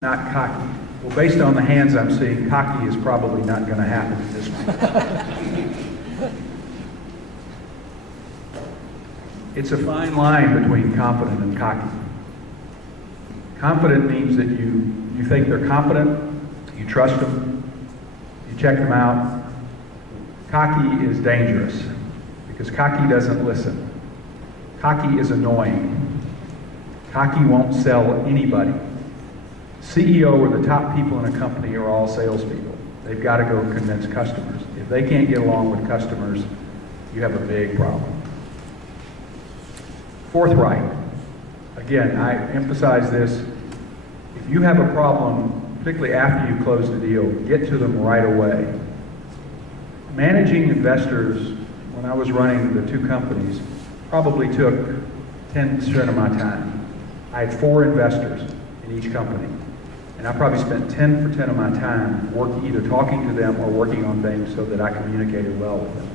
not cocky. Well, based on the hands I'm seeing, cocky is probably not going to happen at this point. It's a fine line between confident and cocky. Confident means that you think they're competent, you trust them, you check them out. Cocky is dangerous because cocky doesn't listen. Cocky is annoying. Cocky won't sell anybody. CEO or the top people in a company are all salespeople. They've got to go convince customers. If they can't get along with customers, you have a big problem. Forthright. Again, I emphasize this. If you have a problem, particularly after you close the deal, get to them right away. Managing investors, when I was running the two companies, probably took 10% of my time. I had 4 investors in each company. And I probably spent 10% of my time either talking to them or working on things so that I communicated well with them.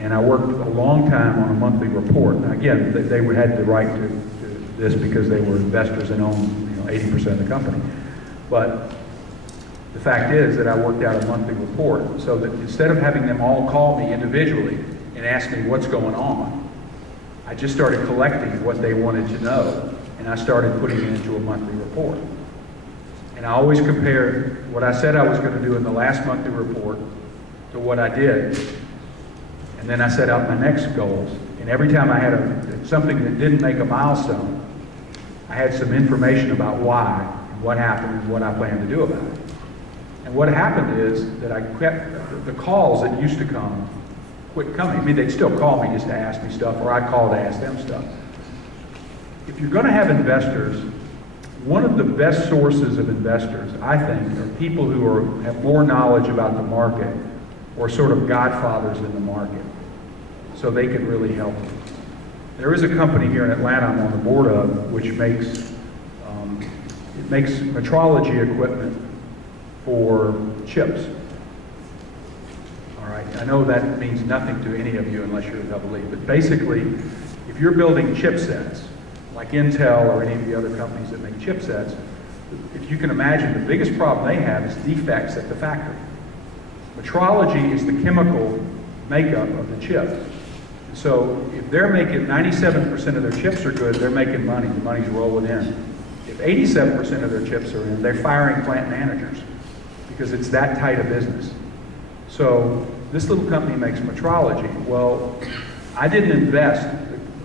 And I worked a long time on a monthly report. Now again, they had the right to this because they were investors and owned 80% of the company. But the fact is that I worked out a monthly report so that instead of having them all call me individually and ask me what's going on, I just started collecting what they wanted to know, and I started putting it into a monthly report. And I always compared what I said I was going to do in the last monthly report to what I did. And then I set out my next goals. And every time I had something that didn't make a milestone, I had some information about why, and what happened, and what I plan to do about it. And what happened is that I kept the calls that used to come quit coming. I mean, they'd still call me just to ask me stuff, or I'd call to ask them stuff. If you're going to have investors, one of the best sources of investors, I think, are people who have more knowledge about the market or sort of godfathers in the market, so they can really help you. There is a company here in Atlanta I'm on the board of which makes metrology equipment for chips. All right, I know that means nothing to any of you unless you're a double E, but basically, if you're building chipsets, like Intel or any of the other companies that make chipsets, if you can imagine, the biggest problem they have is defects at the factory. Metrology is the chemical makeup of the chip. So if they're making 97% of their chips are good, they're making money. The money's rolling in. If 87% of their chips are in, they're firing plant managers because it's that tight a business. So this little company makes metrology. Well, I didn't invest.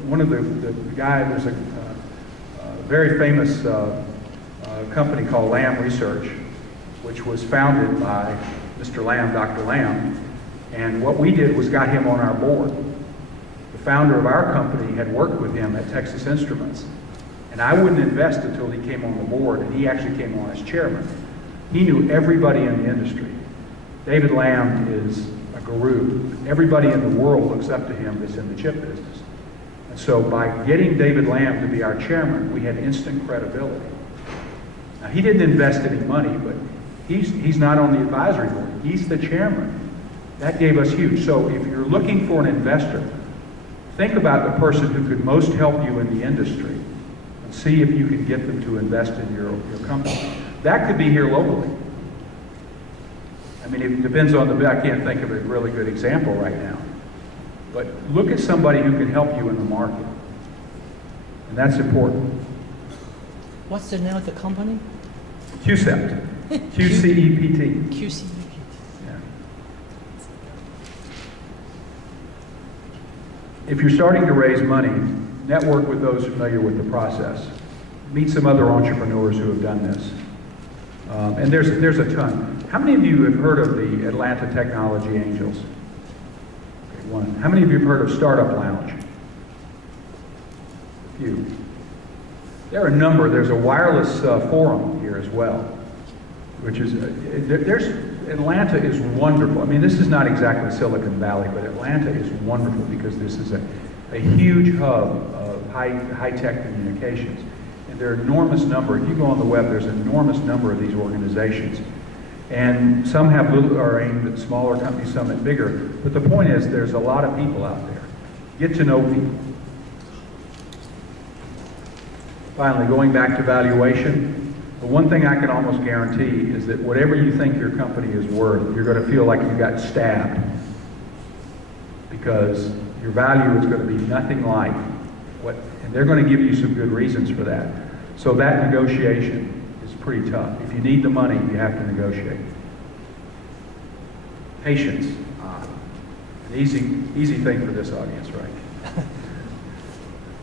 One of the guy, there's a very famous company called Lamb Research, which was founded by Mr. Lamb, Dr. Lamb, and what we did was got him on our board. The founder of our company had worked with him at Texas Instruments, and I wouldn't invest until he came on the board, and he actually came on as chairman. He knew everybody in the industry. David Lamb is a guru. Everybody in the world looks up to him that's in the chip business. So by getting David Lamb to be our chairman, we had instant credibility. Now, he didn't invest any money, but he's not on the advisory board. He's the chairman. That gave us huge. So if you're looking for an investor, think about the person who could most help you in the industry and see if you can get them to invest in your company. That could be here locally. I mean, it depends on I can't think of a really good example right now. But look at somebody who can help you in the market. And that's important. What's the name of the company? QCEPT. QCEPT. QCEPT. Yeah. If you're starting to raise money, network with those familiar with the process. Meet some other entrepreneurs who have done this. And there's a ton. How many of you have heard of the Atlanta Technology Angels? One. How many of you have heard of Startup Lounge? A few. There are a number. There's a wireless forum here as well, which is, Atlanta is wonderful. I mean, this is not exactly Silicon Valley, but Atlanta is wonderful because this is a huge hub of high-tech communications. And there are enormous number. If you go on the web, there's an enormous number of these organizations. And some are aimed at smaller companies, some at bigger. But the point is, there's a lot of people out there. Get to know people. Finally, going back to valuation, The one thing I can almost guarantee is that whatever you think your company is worth, you're going to feel like you got stabbed, because your value is going to be nothing like what, and they're going to give you some good reasons for that. So that negotiation is pretty tough. If you need the money, you have to negotiate. Patience, an easy thing for this audience, right?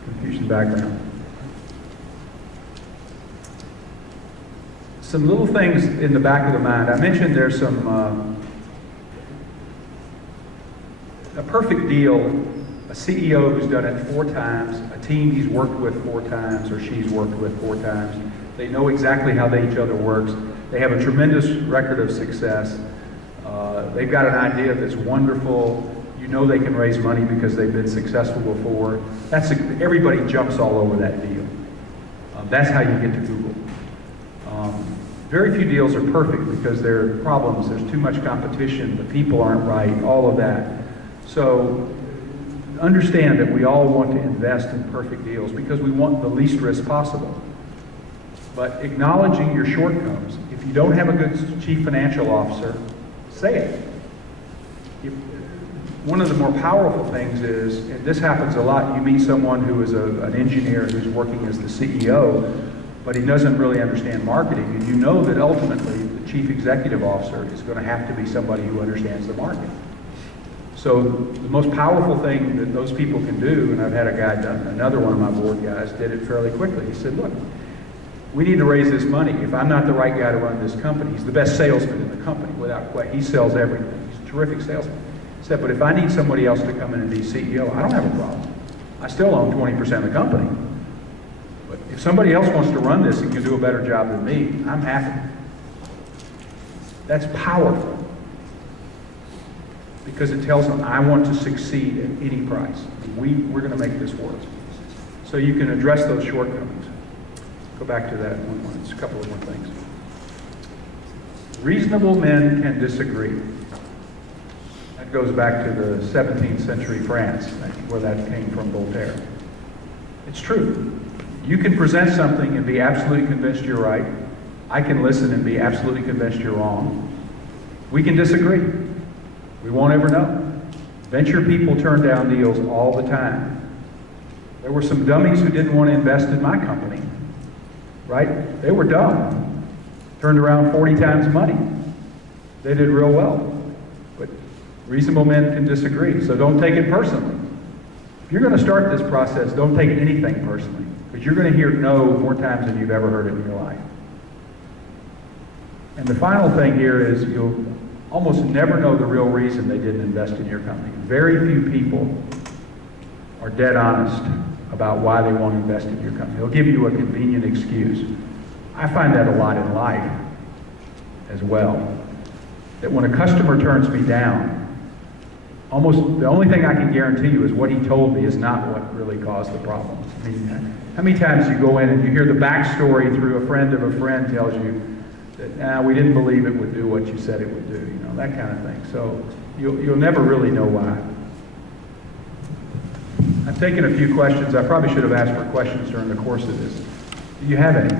Confucian background. Some little things in the back of the mind. I mentioned there's some, a perfect deal, a CEO who's done it 4 times, a team he's worked with 4 times or she's worked with 4 times. They know exactly how each other works. They have a tremendous record of success. They've got an idea that's wonderful. You know they can raise money because they've been successful before. Everybody jumps all over that deal. That's how you get to Google. Very few deals are perfect because there are problems. There's too much competition. The people aren't right, all of that. So understand that we all want to invest in perfect deals because we want the least risk possible. But acknowledging your shortcomings. If you don't have a good chief financial officer, say it. One of the more powerful things is, and this happens a lot, you meet someone who is an engineer who's working as the CEO, but he doesn't really understand marketing, and you know that ultimately the chief executive officer is going to have to be somebody who understands the market. So the most powerful thing that those people can do, and I've had a guy, another one of my board guys, did it fairly quickly. He said, look, we need to raise this money. If I'm not the right guy to run this company, he's the best salesman in the company, without question. He sells everything. He's a terrific salesman. He said, but if I need somebody else to come in and be CEO, I don't have a problem. I still own 20% of the company. But if somebody else wants to run this and can do a better job than me, I'm happy. That's powerful. Because it tells them, I want to succeed at any price. We're going to make this work. So you can address those shortcomings. Go back to that one more. It's a couple of more things. Reasonable men can disagree. That goes back to the 17th century France, where that came from Voltaire. It's true. You can present something and be absolutely convinced you're right. I can listen and be absolutely convinced you're wrong. We can disagree. We won't ever know. Venture people turn down deals all the time. There were some dummies who didn't want to invest in my company, right? They were dumb. Turned around 40 times money. They did real well. But reasonable men can disagree, so don't take it personally. If you're going to start this process, don't take anything personally, because you're going to hear no more times than you've ever heard it in your life. And the final thing here is you'll almost never know the real reason they didn't invest in your company. Very few people are dead honest about why they won't invest in your company. They'll give you a convenient excuse. I find that a lot in life as well. That when a customer turns me down, almost the only thing I can guarantee you is what he told me is not what really caused the problem. I mean, how many times you go in and you hear the backstory through a friend of a friend tells you that, we didn't believe it would do what you said it would do, you know, that kind of thing. So you'll never really know why. I've taken a few questions. I probably should have asked for questions during the course of this. Do you have any?